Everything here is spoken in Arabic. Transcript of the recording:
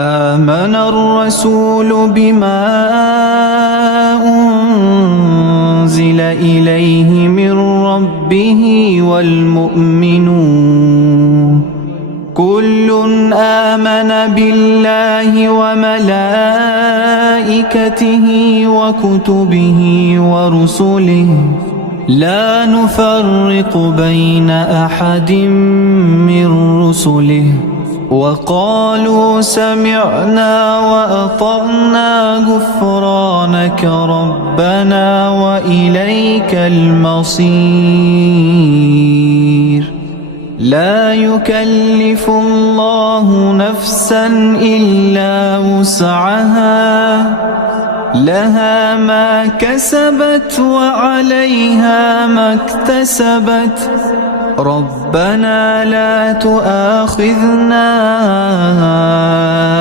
آمن الرسول بما أنزل إليه من ربه والمؤمنون كل آمن بالله وملائكته وكتبه ورسله لا نفرق بين أحد من رسله وقالوا سمعنا وأطعنا غفرانك ربنا وإليك المصير لا يكلف الله نفسا إلا وسعها لها ما كسبت وعليها ما اكتسبت ربنا لا تؤاخذنا